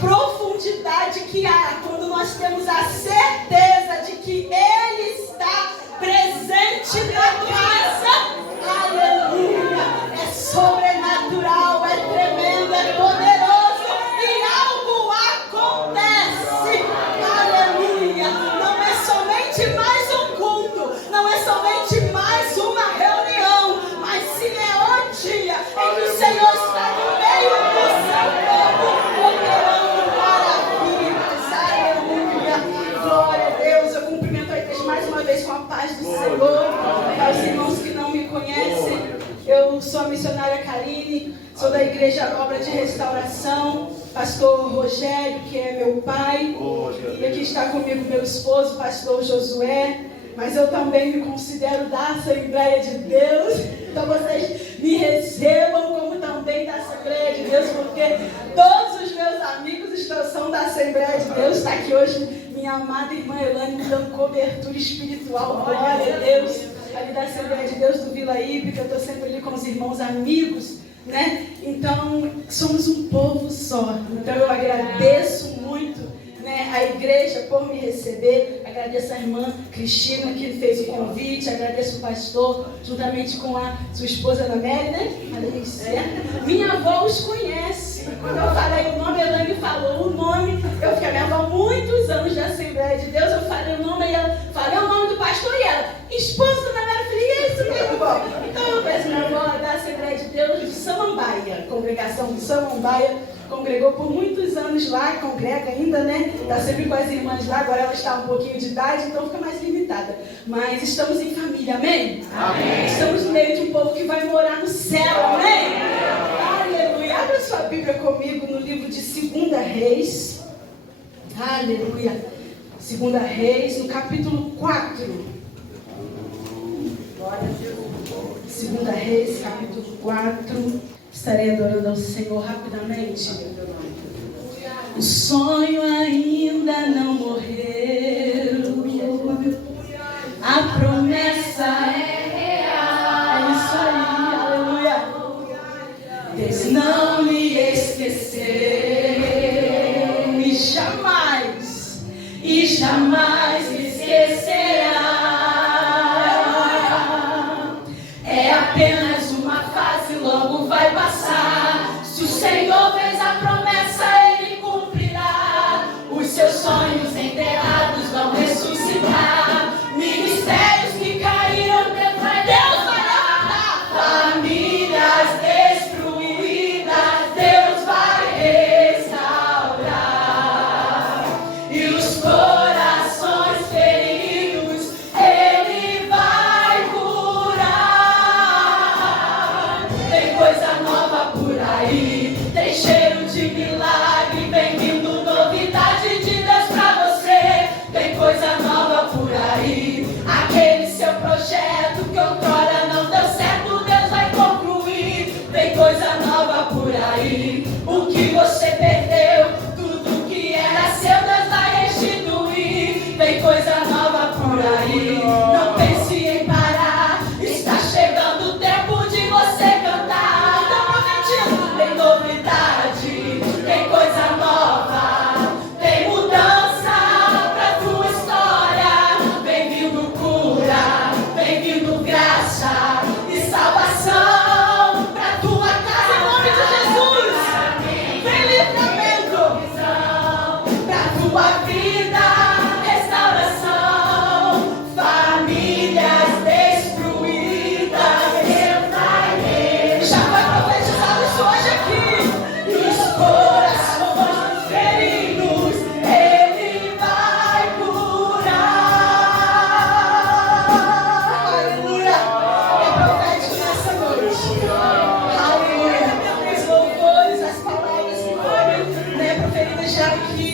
profundidade que há quando nós temos a certeza de que Ele está presente na casa. Aleluia! É sobrenatural, é tremendo, é poderoso e algo acontece. Aleluia! Não é somente mais um culto, não é somente mais uma reunião, mas sim é o dia em que o Senhor está no meio do seu povo, operando maravilhas. Aleluia! Glória a Deus. Eu cumprimento a igreja mais uma vez com a paz do Senhor. Aos irmãos que não me conhecem, eu sou a missionária Karine, sou da Igreja Obra de Restauração, pastor Rogério, que é meu pai, e aqui está comigo meu esposo, pastor Josué, mas eu também me considero da Assembleia de Deus, então vocês me recebam como também da Assembleia de Deus, porque todos os meus amigos são da Assembleia de Deus. Está aqui hoje minha amada irmã Elane me dando cobertura espiritual, glória a Deus, ali da Assembleia de Deus do Vila Hípica. Eu estou sempre ali com os irmãos amigos, né? Então, somos um povo só. Então, eu agradeço muito, né, a igreja por me receber. Agradeço a irmã Cristina que fez o convite. Agradeço o pastor, juntamente com a sua esposa Ana Mary, né? Minha avó os conhece. Quando eu falei o nome, a Elane falou o nome. Eu fiquei, minha avó, muitos anos de Assembleia de Deus. Eu falei o nome e ela falei o nome do pastor e ela, esposa da Ana Mary. Eu falei, isso mesmo, vó. Então eu peço minha avó da Assembleia de Deus de Samambaia, congregação de Samambaia. Congregou por muitos anos lá, congrega ainda, né? Está sempre com as irmãs lá, agora ela está um pouquinho de idade, então fica mais limitada. Mas estamos em família, amém? Amém. Estamos no meio de um povo que vai morar no céu, amém? Aleluia. Abra sua Bíblia comigo no livro de 2 Reis. Aleluia. 2 Reis, no capítulo 4. Glória a Deus. 2 Reis, capítulo 4. Estarei adorando ao Senhor rapidamente. O sonho ainda não morreu. A promessa é real. É isso aí, aleluia. Deus não me esqueceu. E jamais me esquecerá. É apenas uma fase, logo vai passar. Se o Senhor fez a promessa, Ele cumprirá. Os seus sonhos enterrados vão ressuscitar. Ministérios que caíram, Deus vai levantar. Famílias destruídas, Deus vai restaurar. E os corações feridos, Ele vai curar. Tem coisa nova por aí, tem cheiro de milagre, vem vindo novidade de Deus pra você. Tem coisa nova por aí, aquele seu projeto que outrora não deu certo, Deus vai concluir. Tem coisa nova por aí, o que você perdeu, tudo que era seu, Deus vai restituir. Tem coisa nova por aí, não pense em parar, está chegando o tempo de você cantar. Então prometido, tem novidade, tem coisa nova, tem mudança pra tua história. Vem vindo cura, vem vindo graça e salvação pra tua casa, em nome de Jesus. Vem livramento pra tua vida, restauração. Famílias destruídas, Deus vai. Já foi profetizado isso hoje aqui. E os corações feridos, Ele vai curar. Aleluia. É profético nessa noite. Aleluia. Os louvores, as palavras que foram, né, proferidas já aqui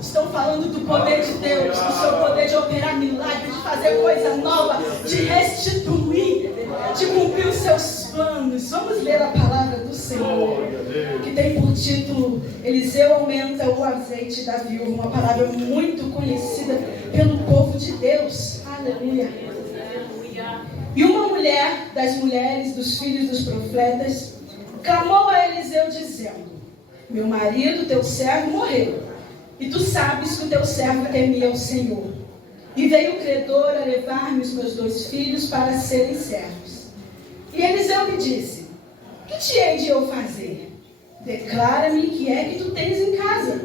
estão falando do poder de Deus, do seu poder de operar milagres, de fazer coisa nova, de restituir, de cumprir os seus planos. Vamos ler a palavra do Senhor, que tem por título Eliseu aumenta o azeite da viúva, uma palavra muito conhecida pelo povo de Deus. Aleluia. E uma mulher das mulheres dos filhos dos profetas clamou a Eliseu dizendo: Meu marido, teu servo, morreu. E tu sabes que o teu servo temia o Senhor. E veio o credor a levar-me os meus 2 filhos para serem servos. E Eliseu me disse: que te hei de eu fazer? Declara-me que é que tu tens em casa.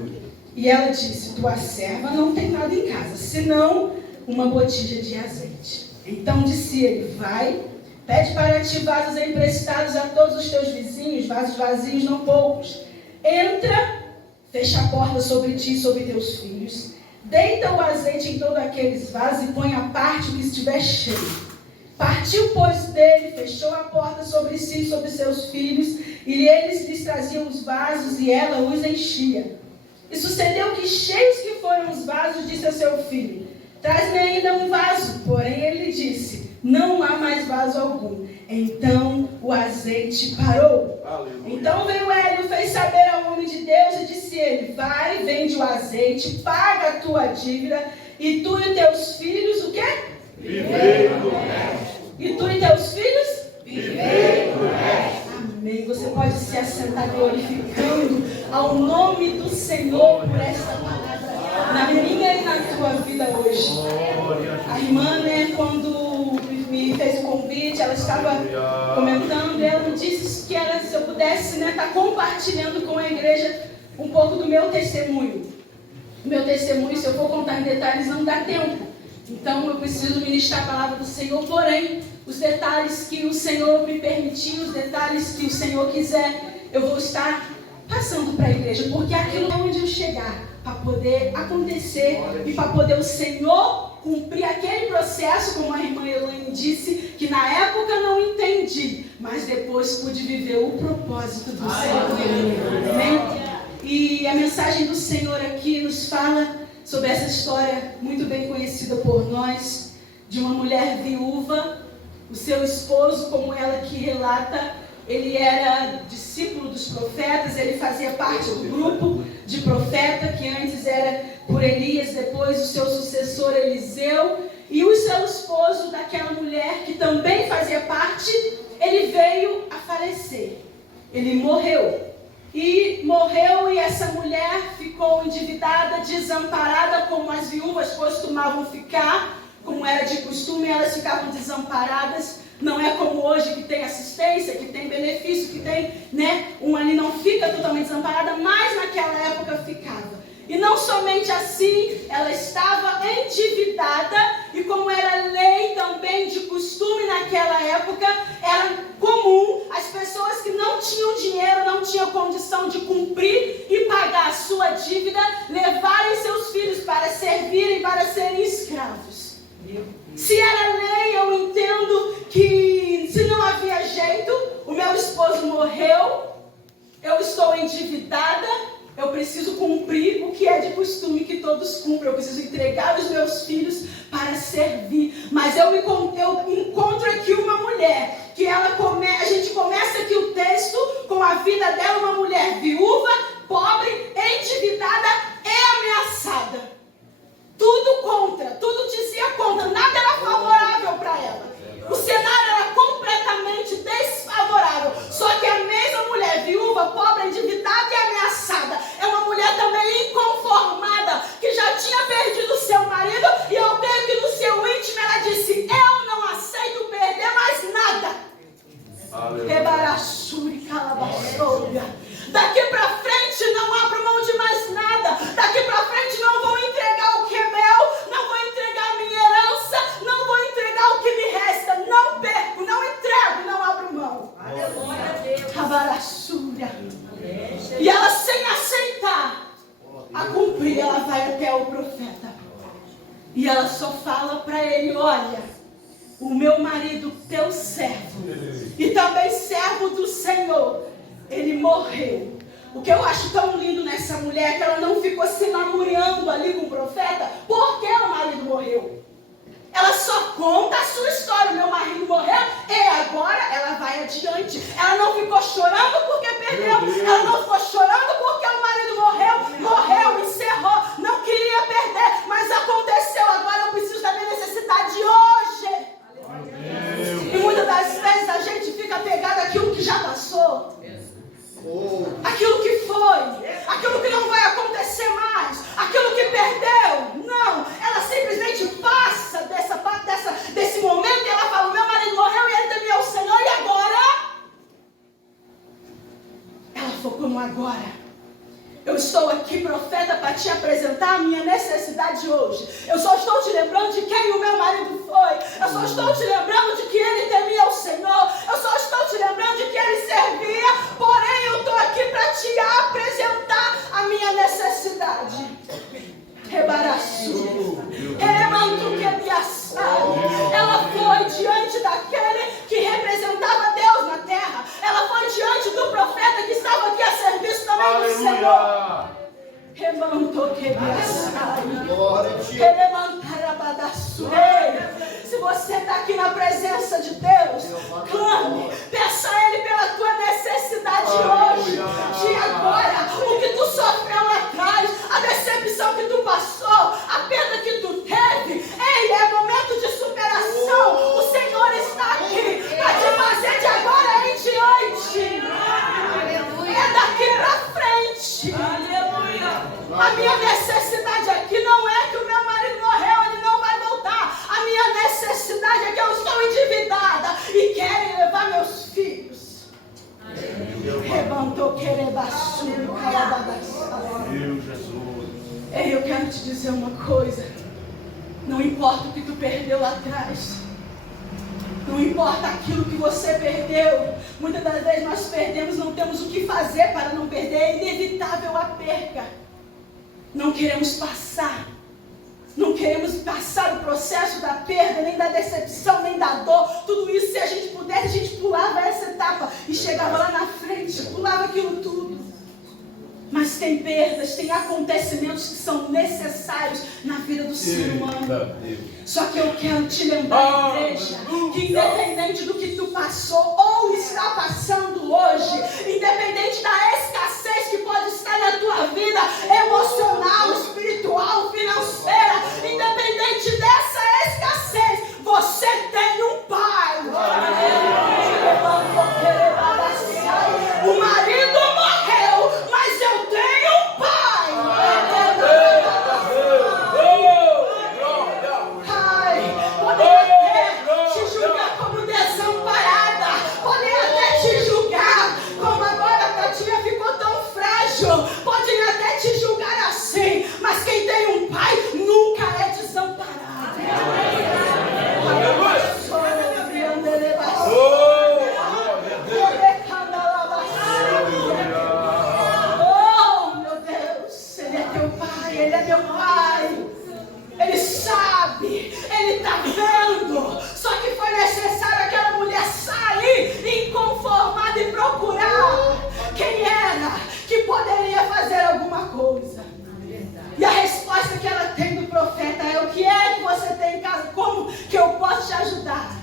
E ela disse: tua serva não tem nada em casa, senão uma botija de azeite. Então disse ele: vai, pede para ti vasos emprestados a todos os teus vizinhos, vasos vazios, não poucos. Entra, fecha a porta sobre ti e sobre teus filhos. Deita o azeite em todos aqueles vasos e põe à parte o que estiver cheio. Partiu, pois, dele, fechou a porta sobre si e sobre seus filhos, e eles lhes traziam os vasos, e ela os enchia. E sucedeu que, cheios que foram os vasos, disse ao seu filho: traz-me ainda um vaso. Porém ele lhe disse: não há mais vaso algum. Então o azeite parou. Aleluia. Então veio Élio, fez saber ao homem de Deus, e disse ele: vai, vende o azeite, paga a tua dívida, e tu e teus filhos, o quê? Vivei do resto. E tu e teus filhos? Vivei do resto. Amém. Você pode se assentar glorificando ao nome do Senhor por esta palavra na minha e na tua vida hoje. A irmã, quando me fez o convite, ela estava comentando, e ela me disse que se eu pudesse, estar compartilhando com a igreja um pouco do meu testemunho. O meu testemunho, se eu for contar em detalhes, não dá tempo. Então eu preciso ministrar a palavra do Senhor, porém, os detalhes que o Senhor me permitir, os detalhes que o Senhor quiser, eu vou estar passando para a igreja, porque aquilo é onde eu chegar, para poder acontecer e para poder o Senhor cumprir aquele processo, como a irmã Elaine disse, que na época não entendi, mas depois pude viver o propósito do Senhor. Amém? E a mensagem do Senhor aqui nos fala sobre essa história muito bem conhecida por nós, de uma mulher viúva. O seu esposo, como ela que relata, ele era discípulo dos profetas, ele fazia parte do grupo de profeta, que antes era por Elias, depois o seu sucessor Eliseu, e o seu esposo daquela mulher, que também fazia parte, ele veio a falecer. Ele morreu. E essa mulher ficou endividada, desamparada, como as viúvas costumavam ficar, como era de costume, elas ficavam desamparadas. Não é como hoje, que tem assistência, que tem benefício, que tem, uma ali não fica totalmente desamparada, mas naquela época ficava. E não somente assim, ela estava endividada, e como era lei também de costume naquela época, era comum as pessoas que não tinham dinheiro, não tinham condição de cumprir e pagar a sua dívida, levarem seus filhos para servirem, para serem escravos. Se era lei, eu entendo que se não havia jeito, o meu esposo morreu, eu estou endividada, eu preciso cumprir o que é de costume que todos cumprem. Eu preciso entregar os meus filhos para servir. Mas eu encontro aqui uma mulher, que a gente começa aqui o texto com a vida dela, uma mulher viúva, pobre, endividada e ameaçada. Tudo contra, tudo dizia contra, nada era favorável para ela. O cenário era completamente desfavorável. Só que a mesma mulher viúva, pobre, endividada e ameaçada, é uma mulher também inconformada, que já tinha perdido seu marido, e eu creio que no seu íntimo ela disse: eu não aceito perder mais nada. Daqui para frente não abro mão de mais nada. Daqui para frente não vou entregar o que é meu, não vou entregar a minha herança, não vou entregar o que me resta. Não perco, não entrego, não abro mão. E ela, sem aceitar a cumprir, ela vai até o profeta. E ela só fala para ele: olha, o meu marido, teu servo, e também servo do Senhor, ele morreu. O que eu acho tão lindo nessa mulher é que ela não ficou se namorando ali com o profeta porque o marido morreu. Ela só conta a sua história: meu marido morreu, e agora ela vai adiante. Ela não ficou chorando porque perdeu, ela não ficou chorando porque o marido morreu, encerrou, não queria perder, mas aconteceu. Agora eu preciso da minha necessidade hoje. E muitas das vezes a gente fica pegado àquilo que já passou, aquilo que foi. estou aqui, profeta, para te apresentar a minha necessidade de hoje. Eu só estou te lembrando de quem o meu marido foi. Eu só estou te lembrando de que ele temia o Senhor. Eu só estou te lembrando de que ele servia. Porém, eu estou aqui para te apresentar a minha necessidade. Ela foi diante daquele que representava Deus na terra. Ela foi diante do profeta que estava aqui a serviço também do Senhor. Se você está aqui na presença de Deus, clame, peça a Ele pela tua necessidade hoje, de agora, o que tu sofreu lá atrás, a decepção que tu passou, a perda que tu teve. Ei, é momento de superação. O Senhor está aqui para te fazer de agora em diante. É daqui para frente. A minha necessidade aqui não é que o meu marido morreu, ele não vai voltar. A minha necessidade é que eu estou endividada e querem levar meus filhos. Ei, eu quero te dizer uma coisa. Não importa o que tu perdeu lá atrás. Não importa aquilo que você perdeu. Muitas das vezes nós perdemos, não temos o que fazer para não perder. É inevitável a perca. Não queremos passar. Não queremos passar o processo da perda, nem da decepção, nem da dor. Tudo isso, se a gente pudesse, a gente pulava essa etapa e chegava lá na frente, pulava aquilo tudo. Mas tem perdas, tem acontecimentos que são necessários na vida do ser humano. Só que eu quero te lembrar, igreja, que independente do que tu passou ou está passando hoje, independente da escassez que pode estar na tua vida emocional, espiritual, financeira, independente dessa escassez, você tem um pai. O marido morreu, mas eu tenho um pai. Podem até te julgar como desamparada, podem até te julgar como agora a Tatinha ficou tão frágil, podem até te julgar assim, mas quem tem um pai nunca é desamparado. Ele é meu pai, ele sabe, ele está vendo. Só que foi necessário aquela mulher sair inconformada e procurar quem era que poderia fazer alguma coisa. E a resposta que ela tem do profeta é: o que é que você tem em casa? Como que eu posso te ajudar?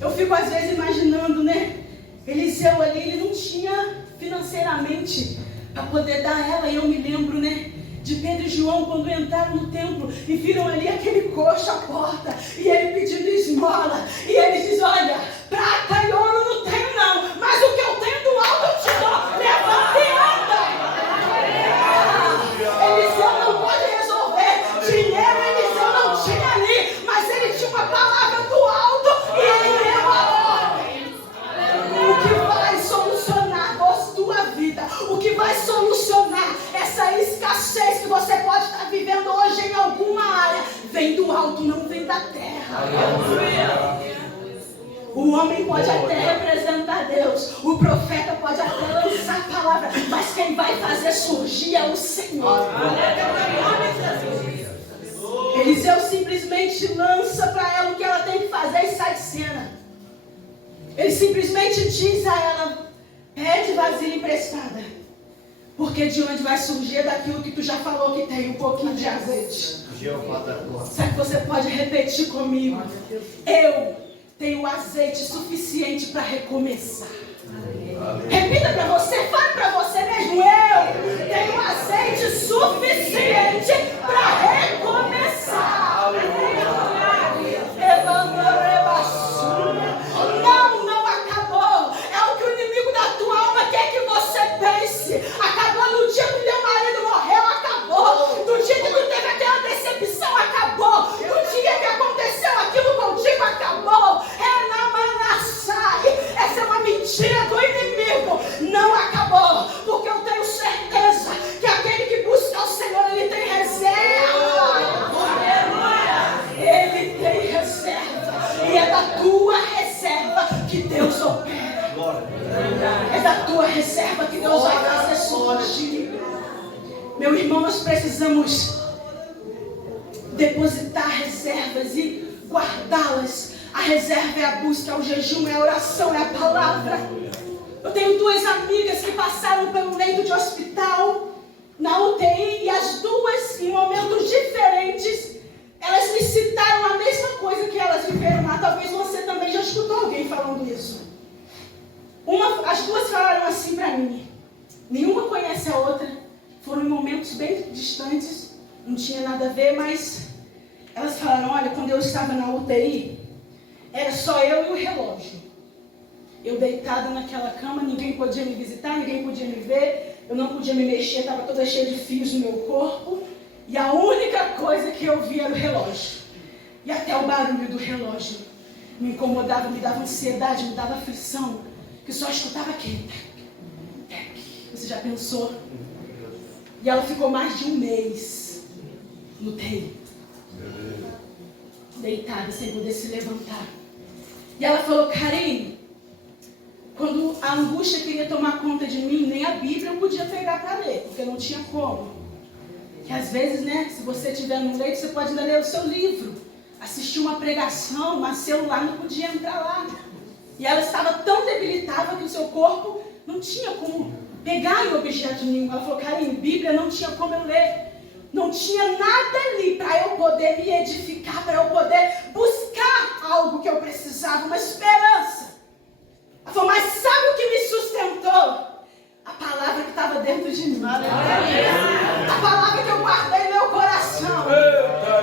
Eu fico às vezes imaginando, né? Eliseu ali, ele não tinha financeiramente para poder dar ela. E eu me lembro, né, de Pedro e João quando entraram no templo e viram ali aquele coxo à porta e ele pedindo esmola, e ele diz: olha, prata e ouro não tenho não, mas o que eu tenho do alto eu te dou, levanta e anda. Eliseu não pode resolver, dinheiro Eliseu não tinha ali, mas ele tinha uma palavra do alto e ele deu a ordem. O que vai solucionar a tua vida, o que vai solucionar essa escassez que você pode estar vivendo hoje em alguma área, vem do alto, não vem da terra. O homem pode até representar Deus, o profeta pode até lançar a palavra, mas quem vai fazer surgir é o Senhor. Eliseu simplesmente lança para ela o que ela tem que fazer e sai de cena. Ele simplesmente diz a ela: pede vasilha emprestada, porque de onde vai surgir é daquilo que tu já falou que tem um pouquinho de azeite. Será que você pode repetir comigo? Eu tenho azeite suficiente para recomeçar. Repita para você, fale para você mesmo: eu tenho azeite suficiente para recomeçar. Não acabou. É o que o inimigo da tua alma quer que você pense. Acabou no dia que teu marido morreu, acabou. No dia que tu teve aquela decepção, acabou. No dia que aconteceu aquilo contigo, acabou. Essa é uma mentira do inimigo. Não acabou, porque eu tenho certeza que Meu irmão, nós precisamos depositar reservas e guardá-las. A reserva é a busca, é o jejum, é a oração, é a palavra. Eu tenho 2 amigas que passaram pelo leito de hospital, na UTI, e as duas, em momentos diferentes, elas me citaram a mesma coisa que elas viveram lá. Talvez você também já escutou alguém falando isso. As duas falaram assim para mim. Nenhuma conhece a outra. Foram em momentos bem distantes. Não tinha nada a ver, mas elas falaram, olha, quando eu estava na UTI, era só eu e o relógio. Eu deitada naquela cama, ninguém podia me visitar, ninguém podia me ver. Eu não podia me mexer, estava toda cheia de fios no meu corpo. E a única coisa que eu via era o relógio. E até o barulho do relógio me incomodava, me dava ansiedade, me dava aflição. Que só escutava aquele tec, tec. Você já pensou? E ela ficou mais de 1 mês no UTI. Deitada, sem poder se levantar. E ela falou, Karine, quando a angústia queria tomar conta de mim, nem a Bíblia eu podia pegar para ler, porque não tinha como. Que às vezes, né, se você estiver no leito, você pode ainda ler o seu livro, assistir uma pregação, mas celular não podia entrar lá. E ela estava tão debilitada que o seu corpo não tinha como pegar em objeto nenhum. Ela falou, Karine, Bíblia não tinha como eu ler. Não tinha nada ali para eu poder me edificar, para eu poder buscar algo que eu precisava, uma esperança. Ela falou, mas sabe o que me sustentou? A palavra que estava dentro de mim. A palavra que eu guardei no meu coração.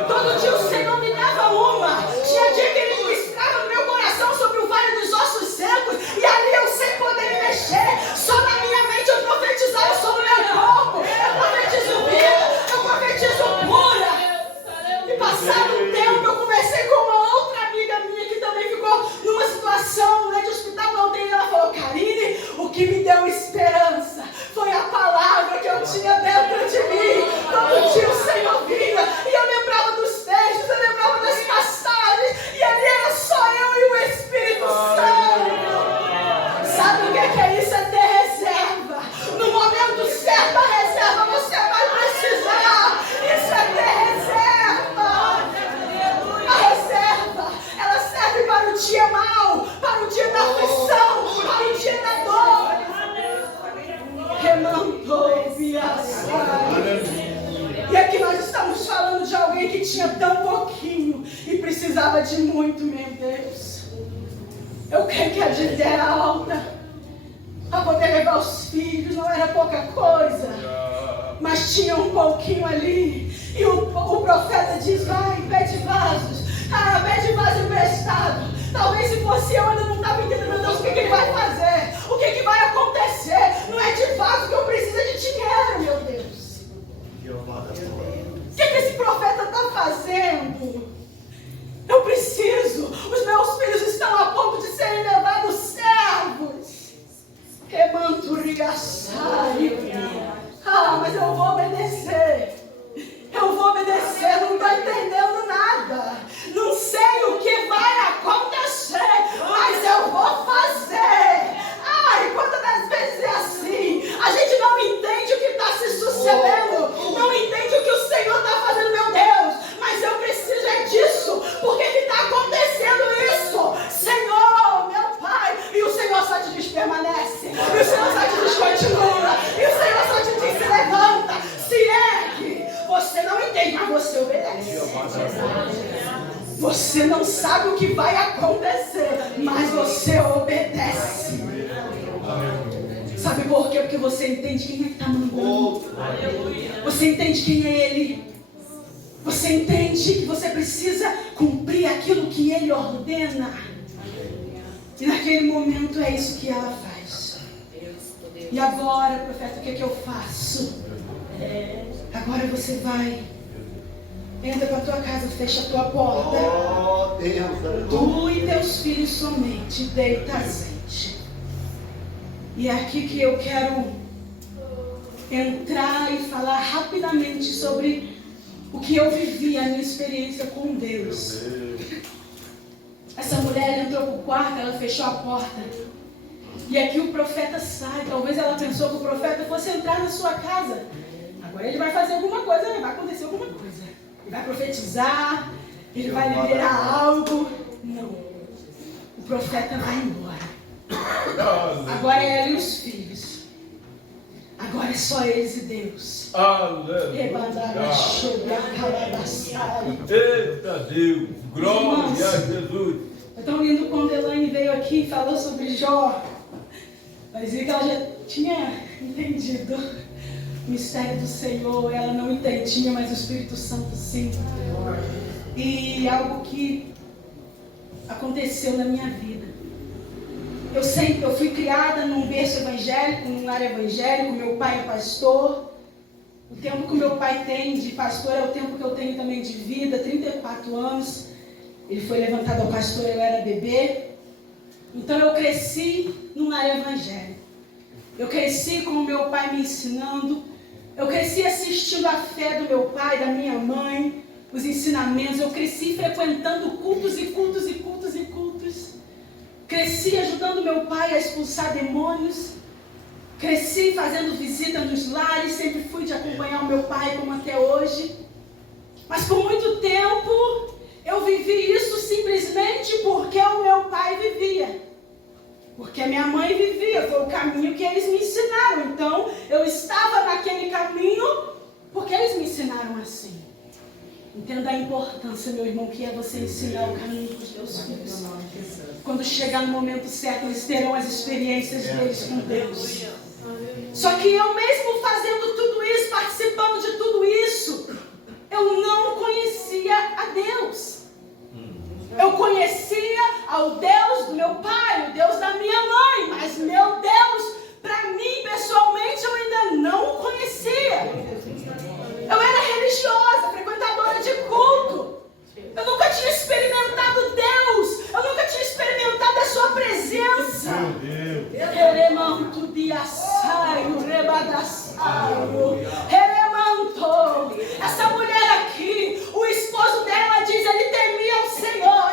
Todo dia o Senhor me dava uma. Tinha dia que Ele ministrava no meu coração sobre o vale dos ossos secos. E ali eu sem poder me mexer. Só na minha mente eu profetizava sobre o meu corpo. Eu profetizo vida. Eu profetizo cura. E passado um tempo eu conversei com uma outra amiga minha que também ficou numa situação, né, de hospital na UTI. Ela falou, Karine, o que me deu esperança foi a palavra que eu tinha dentro de mim. Todo dia o Senhor vinha e eu lembrava dos textos, eu lembrava das passagens, e ali era só eu e o Espírito Santo. Sabe o que é isso? É ter reserva. No momento certo, a reserva você vai precisar. Isso é ter reserva. A reserva, ela serve para o dia mau, para o dia da aflição, para o dia da dor. E aqui nós estamos falando de alguém que tinha tão pouquinho e precisava de muito, meu Deus. Eu creio que a dívida era alta para poder levar os filhos, não era pouca coisa, mas tinha um pouquinho ali. E o profeta diz, vai, pede vasos. Ah, pede vaso emprestado. Talvez se fosse eu ainda não estava entendendo, meu Deus, o que ele vai fazer? O que vai acontecer? Não é de vaso que eu preciso, é de dinheiro, meu Deus. O que esse profeta está fazendo? Eu preciso. Os meus filhos estão a ponto de serem levados servos. Ah, mas eu vou obedecer. Eu vou obedecer, não estou entendendo nada. Não sei o que vai acontecer, mas eu vou fazer. Ai, quantas das vezes é assim? A gente não entende o que está se sucedendo. Não entende o que o Senhor está fazendo, meu Deus. Mas eu preciso é disso. Por que está acontecendo isso? Senhor, meu Pai. E o Senhor só te diz, permanece. E o Senhor só te diz, continua. E o Senhor só te diz, se levanta, se ergue. Você não entende, mas você obedece. Você não sabe o que vai acontecer, mas você obedece. Sabe por quê? Porque você entende quem é que está mandando. Você entende quem é Ele. Você entende que você precisa cumprir aquilo que Ele ordena. E naquele momento é isso que ela faz. E agora, profeta, o que é que eu faço? Agora você vai, entra para a tua casa, fecha a tua porta. Tu e teus filhos somente, deita azeite. E é aqui que eu quero entrar e falar rapidamente sobre o que eu vivi, a minha experiência com Deus. Essa mulher entrou para o quarto, ela fechou a porta. E aqui o profeta sai. Talvez ela pensou que o profeta fosse entrar na sua casa. Agora ele vai fazer alguma coisa, vai acontecer alguma coisa. Ele vai profetizar, ele vai liberar algo. Não. O profeta vai embora. Agora é ela e os filhos. Agora é só eles e Deus. Aleluia. Eita Deus. Glória a Jesus. É tão lindo quando Elaine veio aqui e falou sobre Jó. Parecia que ela já tinha entendido o mistério do Senhor. Ela não entendia, mas o Espírito Santo sim. E algo que aconteceu na minha vida. Eu fui criada num berço evangélico, num lar evangélico. Meu pai é pastor. O tempo que o meu pai tem de pastor é o tempo que eu tenho também de vida, 34 anos. Ele foi levantado ao pastor, eu era bebê. Então eu cresci num lar evangélico. Eu cresci com o meu pai me ensinando. Eu cresci assistindo a fé do meu pai, da minha mãe, os ensinamentos. Eu cresci frequentando cultos e cultos e cultos e cultos. Cresci ajudando meu pai a expulsar demônios. Cresci fazendo visita nos lares. Sempre fui de acompanhar o meu pai, como até hoje. Mas por muito tempo eu vivi isso simplesmente porque o meu pai vivia. Porque a minha mãe vivia, foi o caminho que eles me ensinaram. Então, eu estava naquele caminho porque eles me ensinaram assim. Entenda a importância, meu irmão, que é você ensinar o caminho para os teus filhos. Quando chegar no momento certo, eles terão as experiências deles com Deus. Só que eu mesmo fazendo tudo isso, participando de tudo isso, eu não conhecia a Deus. Eu conhecia ao Deus do meu pai, o Deus da minha mãe, mas meu Deus, para mim pessoalmente, eu ainda não o conhecia. Eu era religiosa, frequentadora de culto. Eu nunca tinha experimentado Deus. Eu nunca tinha experimentado a sua presença. Reremanto de assaio, rebadassaio, reremanto. Essa mulher aqui, o esposo dela diz, ele temia o Senhor,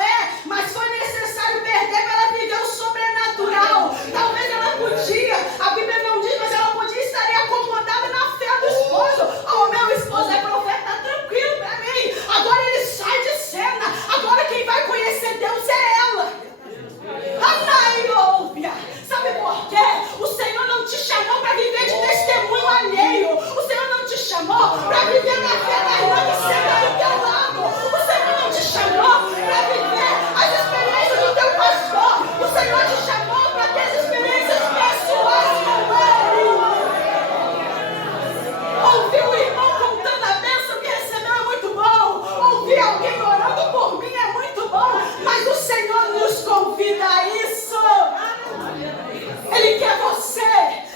mas foi necessário perder para ela viver o sobrenatural. Talvez ela podia, a Bíblia não diz, mas ela podia estar acomodada na fé do esposo. Oh, meu esposo é profeta, tá tranquilo para mim. Agora ele sai de cena. Agora quem vai conhecer Deus é ela. Anailóvia. Sabe por quê? O Senhor não te chamou para viver de testemunho alheio. O Senhor não te chamou para viver na fé da irmã que senta do teu lado. O Senhor não te chamou para viver as experiências do teu pastor. O Senhor te chamou para ter as experiências pessoais com Ele. Ouvir o irmão contando a bênção que recebeu é muito bom. Ouvir alguém orando por mim é muito bom. Mas o Senhor nos convida a isso. Ele quer você.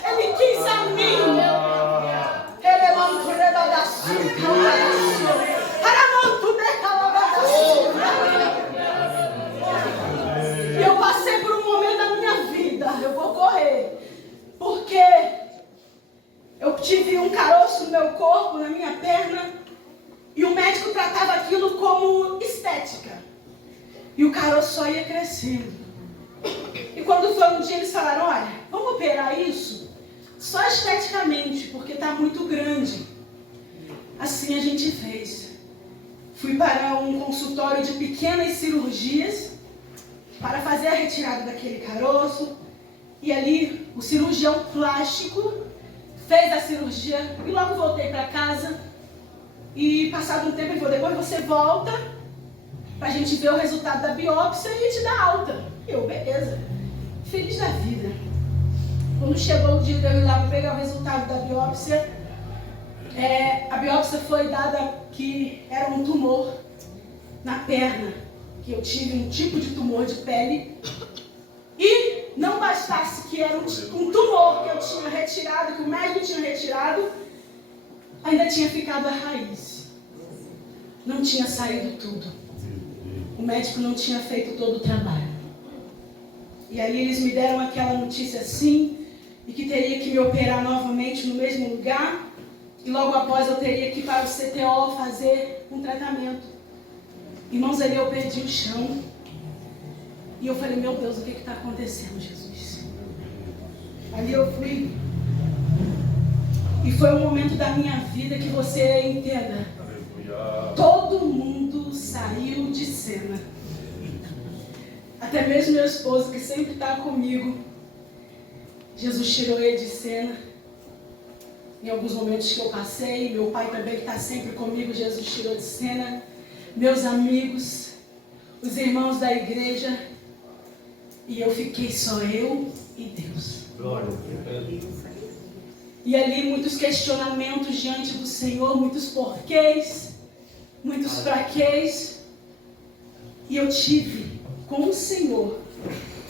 Ele quis a mim. E eu passei por um momento da minha vida. Eu vou correr. Porque eu tive um caroço no meu corpo, na minha perna. E o médico tratava aquilo como estética. E o caroço só ia crescendo. E quando foi um dia, eles falaram, olha, vamos operar isso só esteticamente, porque está muito grande. Assim a gente fez. Fui para um consultório de pequenas cirurgias para fazer a retirada daquele caroço. E ali o cirurgião plástico fez a cirurgia e logo voltei para casa. E passado um tempo ele falou, depois você volta para a gente ver o resultado da biópsia e te dar alta. Eu, beleza. Feliz da vida. Quando chegou o dia de eu ir lá para pegar o resultado da biópsia, a biópsia foi dada que era um tumor na perna, que eu tive um tipo de tumor de pele. E não bastasse que era um tumor que eu tinha retirado, que o médico tinha retirado, ainda tinha ficado a raiz. Não tinha saído tudo. O médico não tinha feito todo o trabalho. E aí eles me deram aquela notícia assim, e que teria que me operar novamente no mesmo lugar, e logo após eu teria que ir para o CTO fazer um tratamento. Irmãos, ali eu perdi o chão, e eu falei, meu Deus, o que está acontecendo, Jesus? Ali eu fui E foi um momento da minha vida que você entenda. Todo mundo saiu de cena. Até mesmo meu esposo, que sempre está comigo. Jesus tirou ele de cena. Em alguns momentos que eu passei, meu pai também que está sempre comigo, Jesus tirou de cena. Meus amigos, os irmãos da igreja. E eu fiquei só eu e Deus. Glória a Deus. E ali muitos questionamentos diante do Senhor, muitos porquês, muitos fraquês. E eu tive com o Senhor,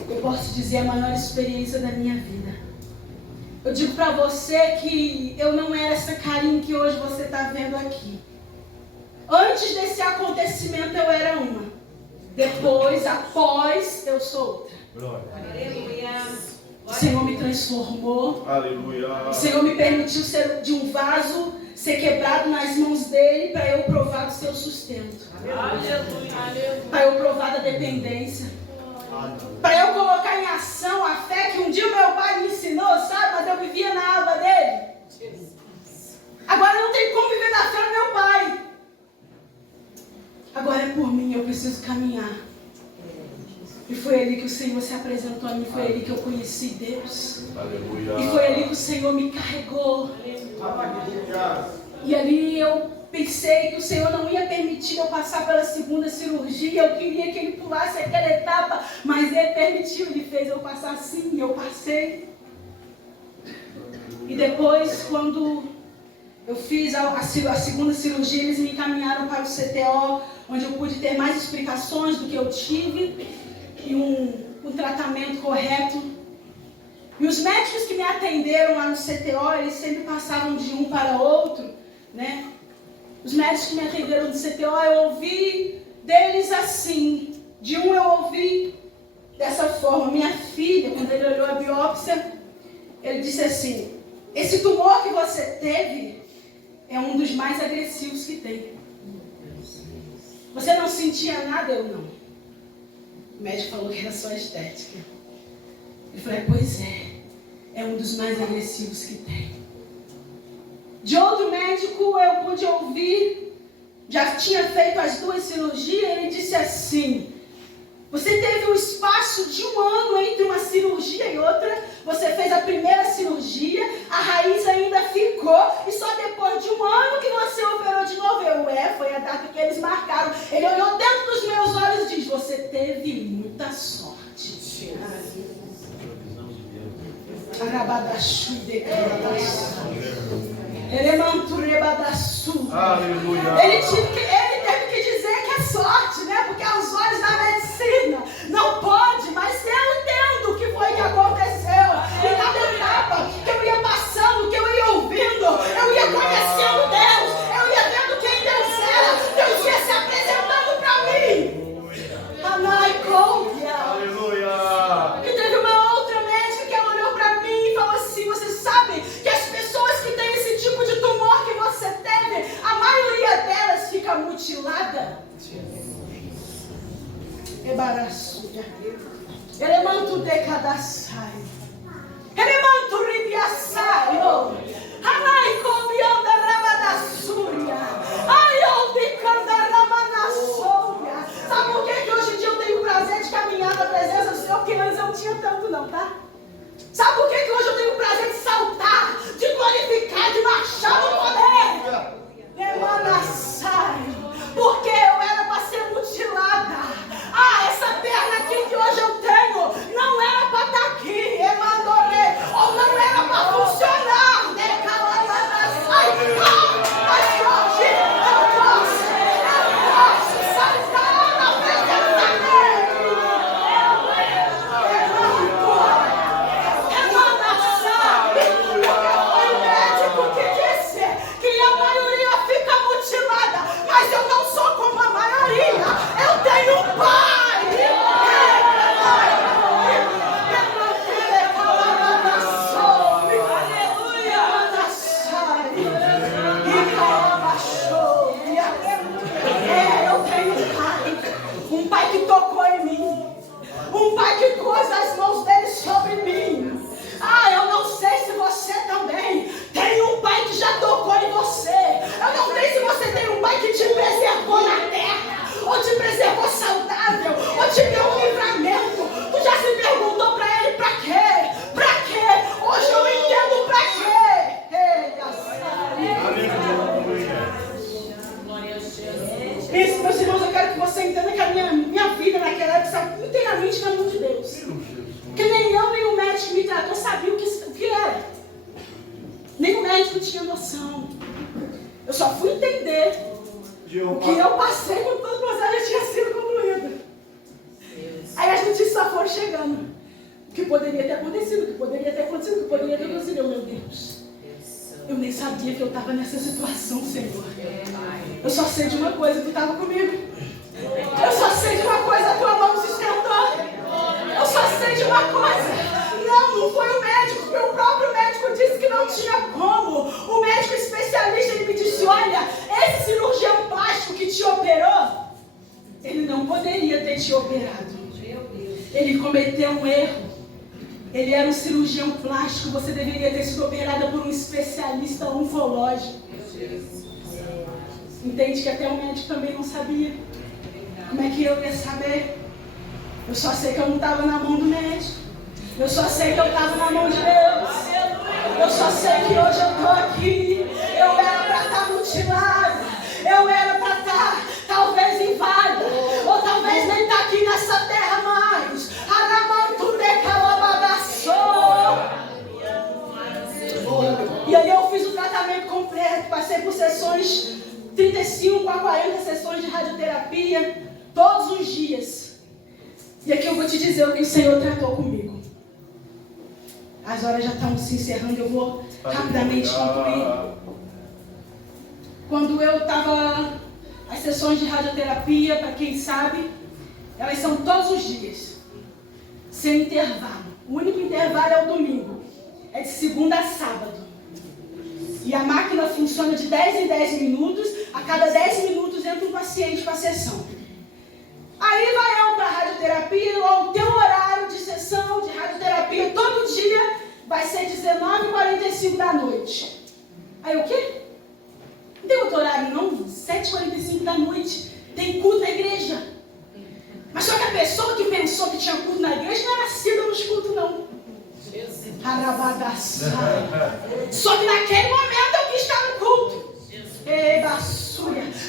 eu posso dizer, a maior experiência da minha vida. Eu digo para você que eu não era essa Karine que hoje você está vendo aqui. Antes desse acontecimento eu era uma. Depois, após, eu sou outra. Glória. Aleluia. O Senhor me transformou. Aleluia. O Senhor me permitiu ser de um vaso, ser quebrado nas mãos dele para eu provar do seu sustento. Aleluia. Para eu provar da dependência. Para eu colocar em ação a fé que um dia o meu pai me ensinou, sabe? Mas eu vivia na aba dele. Agora não tem como viver na fé do meu pai. Agora é por mim, eu preciso caminhar. E foi ali que o Senhor se apresentou a mim, foi ali que eu conheci Deus. Aleluia. E foi ali que o Senhor me carregou. E ali eu pensei que o Senhor não ia permitir eu passar pela segunda cirurgia. Eu queria que ele pulasse aquela etapa, mas ele permitiu, ele fez eu passar sim, e eu passei. E depois, quando eu fiz a segunda cirurgia, eles me encaminharam para o CTO, onde eu pude ter mais explicações do que eu tive. E um tratamento correto. E os médicos que me atenderam lá no CTO, eles sempre passavam de um para outro, né? Os médicos que me atenderam no CTO, eu ouvi deles assim. De um eu ouvi dessa forma. Minha filha, quando ele olhou a biópsia, ele disse assim: esse tumor que você teve é um dos mais agressivos que tem. Você não sentia nada? Eu não. O médico falou que era só estética. Eu falei, pois é um dos mais agressivos que tem. De outro médico eu pude ouvir, já tinha feito as 2 cirurgias, ele disse assim: você teve um espaço de 1 ano entre uma cirurgia e outra, você fez a primeira cirurgia, a raiz ainda ficou, e só depois de 1 ano que você operou de novo. Foi a data que eles marcaram. Ele olhou dentro dos meus olhos e disse: você teve muita sorte. Aleluia. Ele teve que dizer que é sorte, né? Porque aos olhos da medicina não pode, mas eu entendo o que foi que aconteceu. E cada etapa que eu ia passando, que eu ia ouvindo, eu ia conhecendo Deus, eu ia vendo quem Deus era, Deus ia se apresentando para mim. Aleluia. E teve uma outra médica que ela olhou para mim e falou assim: você sabe que as pessoas que têm esse tipo de tumor que você teve, a maioria delas fica mutilada. Ebaraçuia. Elemanto de cadasai. Elemanto ribiaçai. Hanai comianda rabadaçuia. Ai, de candaramanaçoia. Sabe por que hoje em dia eu tenho o prazer de caminhar na presença do Senhor? Porque antes eu não tinha tanto não, tá? Sabe por que hoje eu tenho o prazer de saltar, de glorificar, de marchar no poder? Emanaçai. Porque eu era para ser mutilada. Essa perna aqui que hoje eu tenho não era para estar aqui. entenda que a minha vida naquela época estava inteiramente na mão de Deus. Porque nem eu, nem o médico que me tratou sabia o que era. Nem o médico tinha noção. Eu só fui entender o que eu passei quando todo o processo já tinha sido concluído. Aí as notícias só foram chegando. O que poderia ter acontecido, o que poderia ter acontecido, o que poderia ter acontecido. Meu Deus, eu nem sabia que eu estava nessa situação, Senhor. Eu só sei de uma coisa, tu estava comigo. Eu só sei de uma coisa, a tua mão sustentou. Eu só sei de uma coisa. Não foi o médico, porque o próprio médico disse que não tinha como. O médico especialista, ele me disse, olha, esse cirurgião plástico que te operou, ele não poderia ter te operado. Ele cometeu um erro. Ele era um cirurgião plástico, você deveria ter sido operada por um especialista oncológico. Entende que até o médico também não sabia. Como é que eu ia saber? Eu só sei que eu não estava na mão do médico. Eu só sei que eu estava na mão de Deus. Eu só sei que hoje eu estou aqui. Eu era para estar mutilada. Eu era para estar talvez inválida. Ou talvez nem estar aqui nessa terra mais. E aí eu fiz o tratamento completo. Passei por sessões 35 a 40 sessões de radioterapia. Todos os dias. E aqui eu vou te dizer o que o Senhor tratou comigo. As horas já estão se encerrando, eu vou rapidamente concluir. Quando eu estava... As sessões de radioterapia, para quem sabe, elas são todos os dias. Sem intervalo. O único intervalo é o domingo. É de segunda a sábado. E a máquina funciona de 10 em 10 minutos. A cada 10 minutos entra um paciente para a sessão. Aí vai eu para a radioterapia, o teu horário de sessão de radioterapia todo dia vai ser 19h45 da noite. Aí o quê? Não tem outro horário não? 7h45 da noite. Tem culto na igreja. Mas só que a pessoa que pensou que tinha culto na igreja não é nascida nos cultos não. Só que naquele momento eu quis estar no culto.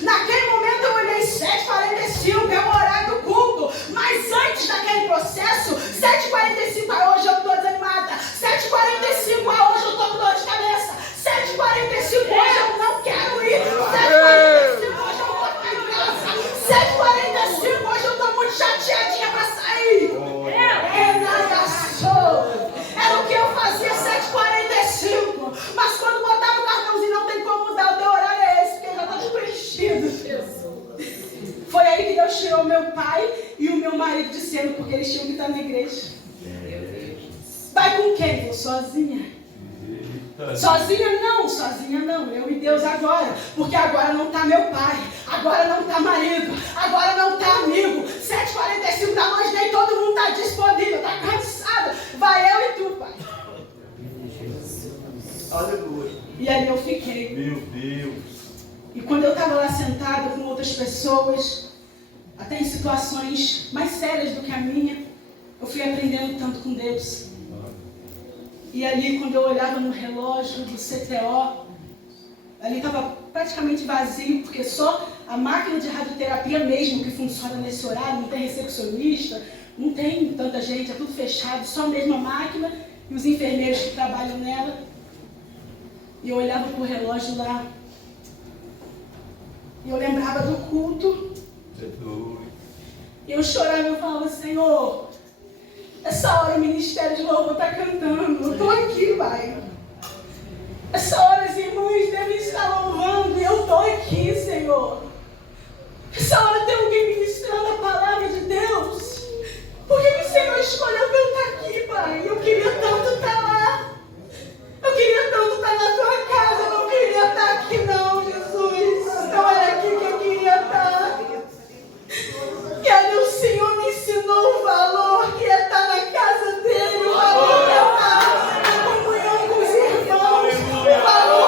Naquele momento eu olhei 7h45, é o horário do culto. Mas antes daquele processo, 7h45, hoje eu estou desanimada. 7h45, hoje eu estou com dor de cabeça. 7h45, hoje eu não quero ir. 7h45, hoje eu vou ficar em casa. 7h45, hoje eu estou muito chateadinha para sair. Era o que eu fazia 7h45. Mas quando botava o cartãozinho, não tem como mudar, o teu horário é esse, porque já está tudo preenchido. Foi aí que Deus tirou meu pai e o meu marido de cena, porque eles tinham que estar na igreja. Vai com quem? Eu sozinha. Sozinha não, eu e Deus agora, porque agora não está meu pai, agora não está marido, agora não está amigo. 7h45 da noite, nem todo mundo está disponível, está cansado. Vai eu e tu, pai. Aleluia. E ali eu fiquei. Meu Deus. E quando eu estava lá sentada com outras pessoas, até em situações mais sérias do que a minha, eu fui aprendendo tanto com Deus. E ali, quando eu olhava no relógio do CTO, ali estava praticamente vazio, porque só a máquina de radioterapia mesmo que funciona nesse horário, não tem recepcionista, não tem tanta gente, é tudo fechado, só a mesma máquina e os enfermeiros que trabalham nela. E eu olhava para o relógio lá, e eu lembrava do culto, e eu chorava e eu falava, Senhor, essa hora o Ministério de Louvor está cantando, eu estou aqui, Pai. Essa hora os irmãos devem estar louvando e eu estou aqui, Senhor. Essa hora tem alguém ministrando a palavra de Deus. Por que o Senhor escolheu para eu estar aqui, Pai? Eu queria tanto estar lá. Eu queria tanto estar na tua casa, eu não queria estar aqui não, Jesus. Não era aqui que eu queria estar. E ali o Senhor me ensinou o valor que é estar na casa dele, o valor que é estar na comunhão com os irmãos, o valor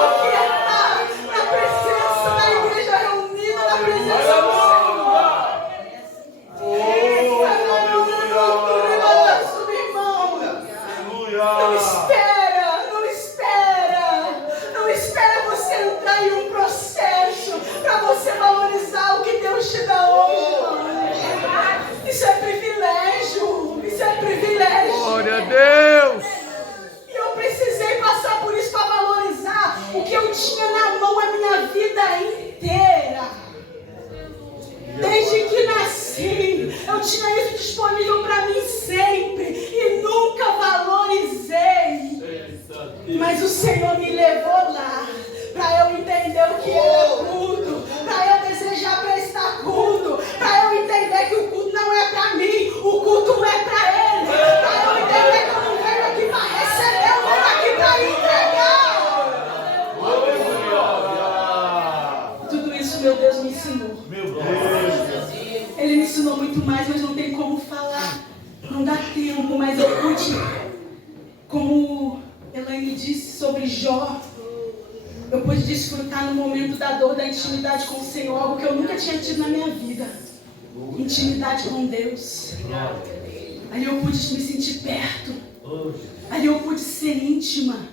tinha isso disponível para mim sempre e nunca valorizei. Mas o Senhor me levou lá para eu entender o que era culto, para eu desejar prestar culto, para eu entender que o culto não é para mim, o culto é para Ele, para eu entender que eu não venho aqui para receber, eu venho aqui para entregar. Tudo isso meu Deus me ensinou. Meu Deus. Ele me ensinou muito mais, mas não tem como falar. Não dá tempo, mas eu pude, como Elaine disse sobre Jó, eu pude desfrutar no momento da dor, da intimidade com o Senhor, algo que eu nunca tinha tido na minha vida. Intimidade com Deus. Ali eu pude me sentir perto. Ali eu pude ser íntima.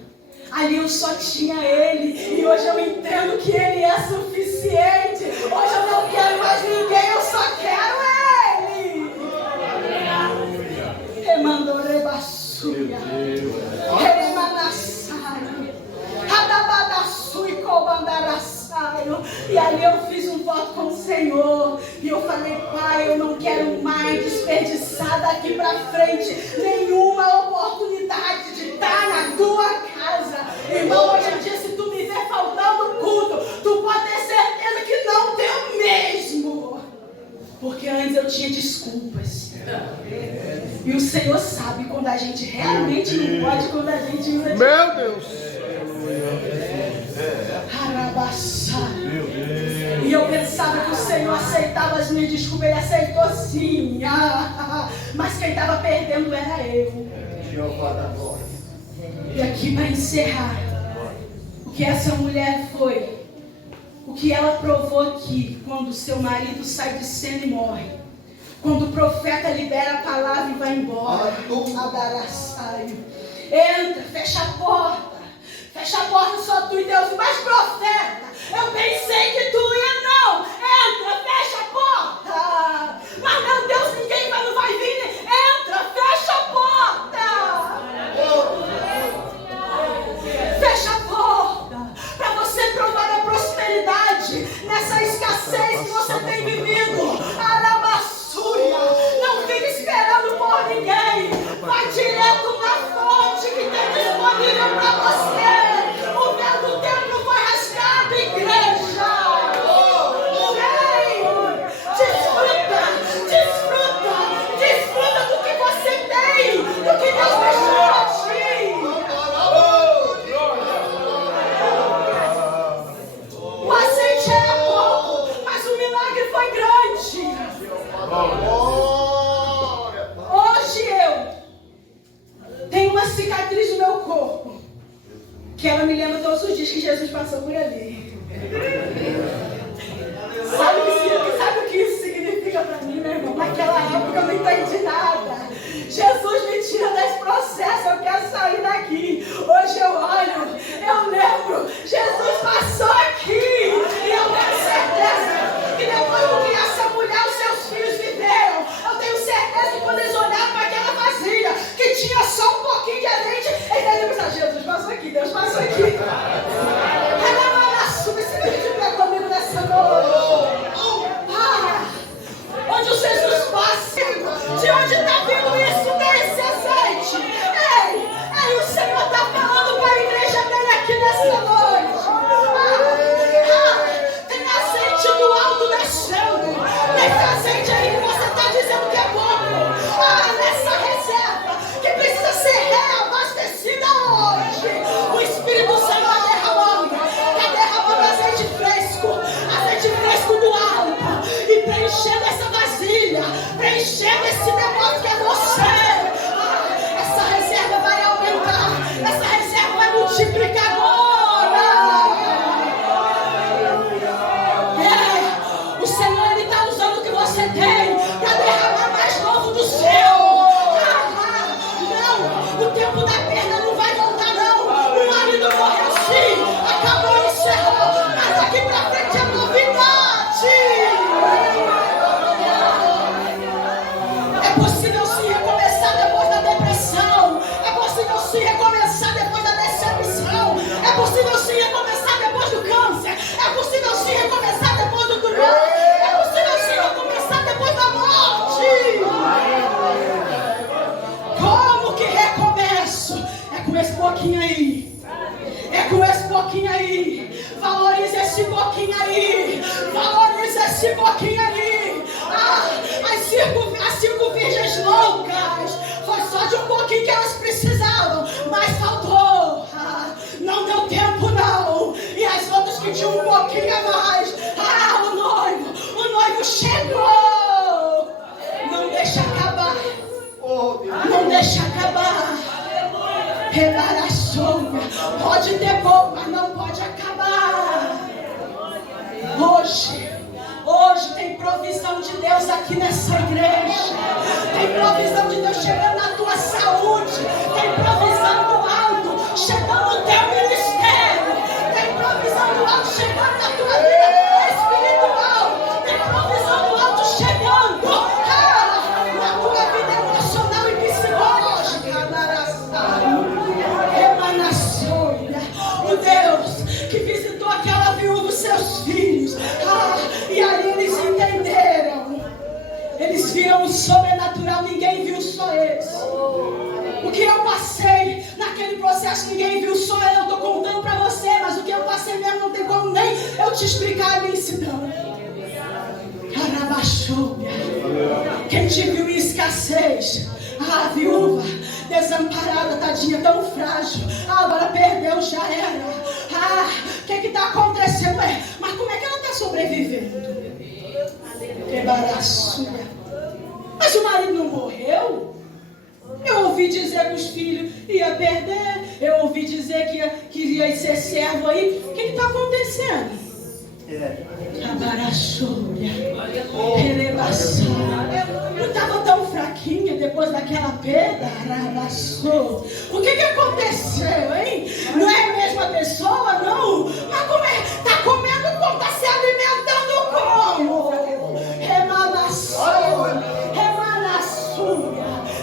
Ali eu só tinha Ele. E hoje eu entendo que Ele é suficiente. Hoje eu não quero mais ninguém, eu só quero Ele. Remandoreba-suia. Remanassai. Radabadassui-cobandarassaio. E ali eu fiz um voto com o Senhor. E eu falei, Pai, eu não quero mais desperdiçar daqui pra frente nenhuma oportunidade de estar na tua casa. Irmão, hoje em dia, se tu me ver faltando culto, tu pode ter certeza que não deu mesmo. Porque antes eu tinha desculpas. E o Senhor sabe quando a gente realmente não pode, quando a gente usa desculpas. Meu Deus. Meu Deus. E eu pensava que o Senhor aceitava as minhas desculpas. Ele aceitou sim. Mas quem estava perdendo era eu. E aqui para encerrar, o que essa mulher foi, o que ela provou aqui, quando seu marido sai de cena e morre, quando o profeta libera a palavra e vai embora, entra, fecha a porta, só tu e Deus, mas profeta, eu pensei que tu ia não, entra, fecha a porta, mas meu Deus, ninguém não vai vir, entra, fecha a porta. Fecha a porta para você provar a prosperidade nessa escassez que você tem vivido. Arabaçuia, não fique esperando por ninguém. Vai direto na fonte que tem disponível para você. O véu do templo foi rasgado, igreja. Vem, desfruta do que você tem, do que Deus deixou para ti. O azeite era pouco, mas o milagre foi grande. Hoje eu tenho uma cicatriz no meu corpo, que ela me lembra todos os dias que Jesus passou por ali. Sabe o que isso significa para mim, meu irmão? Naquela época eu não entendi nada. Jesus me tira desse processo, eu quero sair daqui. Hoje eu olho, eu lembro, Jesus passou aqui. E eu tenho certeza que depois do que essa mulher, os seus filhos viveram, eu tenho certeza que quando eles olharam para aquela vasilha, que tinha só um pouquinho de azeite, eles devem pensar, Jesus passou aqui, Deus passou aqui. aí. Valoriza esse pouquinho aí. As 5 virgens loucas, foi só de um pouquinho que elas precisavam, mas faltou. Não deu tempo não. E as outras que tinham um pouquinho a mais. O noivo chegou. Não deixa acabar. Não deixa acabar. Rebaraçou. Pode ter pouco, mas não pode acabar. Hoje tem provisão de Deus aqui nessa igreja. Tem provisão de Deus chegando na tua saúde. Tem provisão do alto chegando no teu ministério. Tem provisão do alto chegando na tua vida espiritual. Tem provisão do alto chegando na tua vida emocional e psicológica. O Deus que visitou aquela viúva, os seus filhos. E ali eles entenderam. Eles viram o sobrenatural, ninguém viu, só eles. O que eu passei naquele processo, ninguém viu, só eu. Estou contando para você, mas o que eu passei mesmo não tem como nem eu te explicar a imensidão. Quem te viu em escassez, a viúva desamparada, tadinha, tão frágil, agora perdeu, já era. O que está acontecendo? Mas como é que ela está sobrevivendo? Mas o marido não morreu? Eu ouvi dizer que os filhos iam perder. Eu ouvi dizer que iria ser servo aí. O que está acontecendo? Não estava tão fraquinha depois daquela perda? O que aconteceu, hein? Não é a mesma pessoa, não? Mas como é? Está comendo como? Está se alimentando como?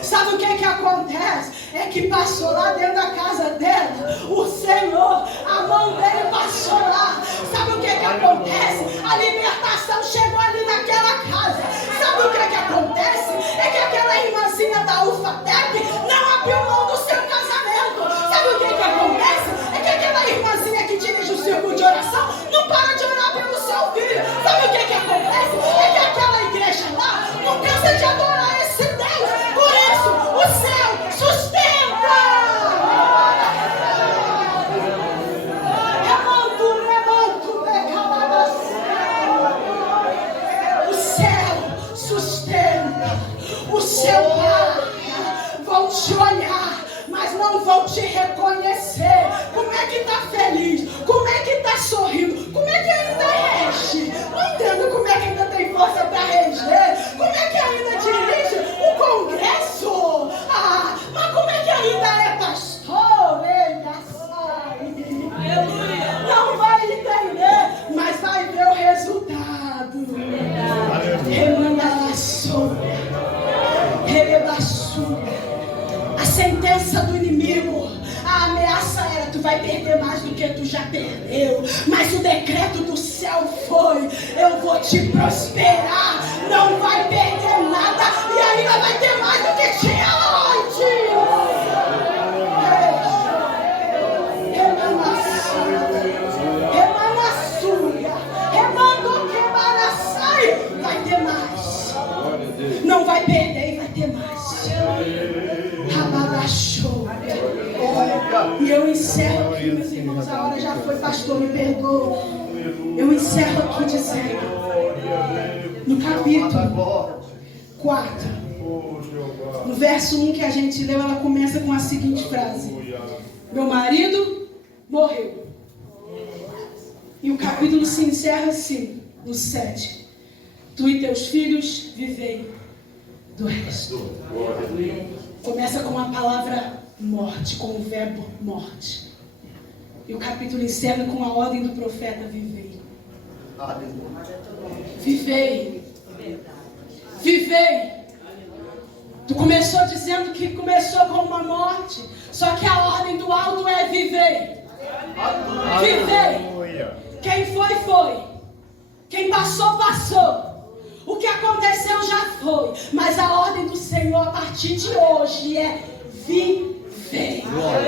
Sabe o que acontece? É que passou lá dentro da casa dela o Senhor, a mão dele passou lá. Sabe o que acontece? A libertação chegou ali naquela casa. Sabe o que acontece? É que aquela irmãzinha da UFATEP não abriu mão do seu casamento. Sabe o que acontece? É que aquela irmãzinha que dirige o círculo de oração não para de orar pelo seu filho. Sabe o que acontece? É que aquela igreja lá não cansa de adorar esse Deus. Por isso, o céu sustenta. O céu sustenta. O céu vão te olhar, mas não vão te reconhecer. Como é que tá feliz? Como é que tá sorrindo? Como é que ainda rege? Não entendo como é que ainda tem força para reger. Como é que ainda dirige o congresso? Mas como é que ainda é pastor? Ele sai. Não vai entender, mas vai ver o resultado. A sentença do inimigo, a ameaça era: tu vai perder mais do que tu já perdeu. Mas o decreto do céu foi: eu vou te prosperar, não vai perder nada e ainda vai ter mais do que tinha antes. Vai ter mais. Não vai perder e vai ter mais. E eu encerro aqui, meus irmãos. A hora já foi, pastor, me perdoa. Eu encerro aqui dizendo, no capítulo 4, no verso 1 que a gente leu, ela começa com a seguinte frase: meu marido morreu. E o capítulo se encerra assim, no 7: tu e teus filhos vivei do resto. Começa com a palavra morte, com o verbo morte. E o capítulo encerra com a ordem do profeta: vivei. Vivei. Vivei. Tu começou dizendo que começou com uma morte, só que a ordem do alto é vivei. Vivei. Quem foi, foi. Quem passou, passou. O que aconteceu já foi. Mas a ordem do Senhor a partir de hoje é viver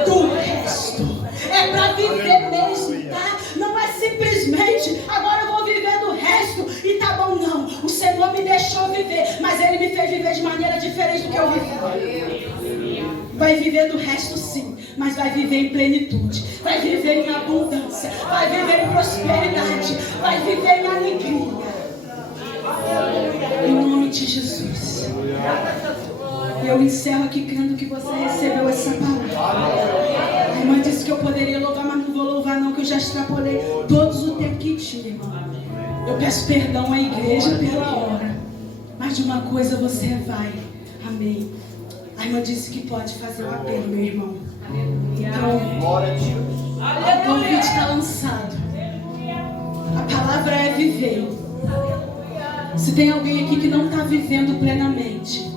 do resto. É para viver mesmo, tá? Não é simplesmente agora eu vou eu vivi. Vai viver do resto sim, mas vai viver em plenitude, vai viver em abundância, vai viver em prosperidade, vai viver em alegria. Em nome de Jesus. Eu encerro aqui crendo que você recebeu essa palavra. A irmã disse que eu poderia louvar, mas não vou louvar não, que eu já extrapolei todos o tempo que tinha, irmão. Eu peço perdão à igreja pela hora, mas de uma coisa você vai. Amém. A irmã disse que pode fazer o apelo, meu irmão. Então, o convite está lançado. A palavra é viver. Se tem alguém aqui que não está vivendo plenamente,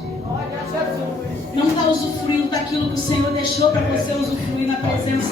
não está usufruindo daquilo que o Senhor deixou para você usufruir na presença